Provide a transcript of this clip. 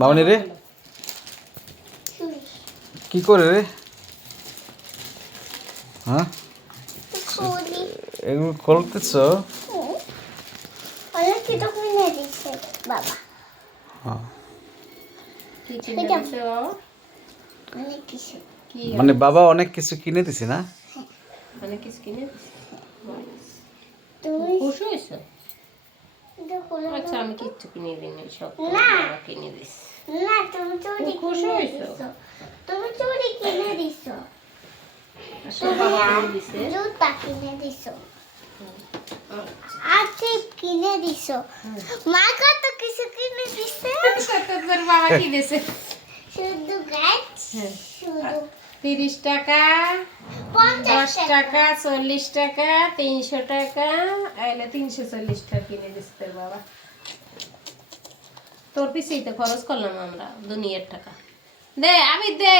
মামনি রে কি করে রে? হ্যাঁ এগুলো খুলতেছ? মানে বাবা অনেক কিছু কিনে দিছে না? অনেক কিছু কিনে দিছে। খুশি হয়েছো? আচ্ছা আমি কিচ্ছু কিনে দিইনি, সব বাবা কিনে দিস। না তুমি চুরি খুশি কিনে হয়েছো? দিছো, তুমি চুরি কিনে দিছো, সব বাবা কিনে দিছে। জুতা কিনে দিছো, আর টিপ কিনে দিছো, মা কত কিছু কিনে দিছে। তোর বাবা কিনেছে শুধু গাছ, শুধু 30 টাকা, 10 টাকা, 40 টাকা, 300 টাকা, এলে 340 টাকা কিনে দিচ্ছে তোর বাবা। তোর পিছিয়ে তো খরচ করলাম আমরা দুনিয়ার টাকা। দে আমি দে।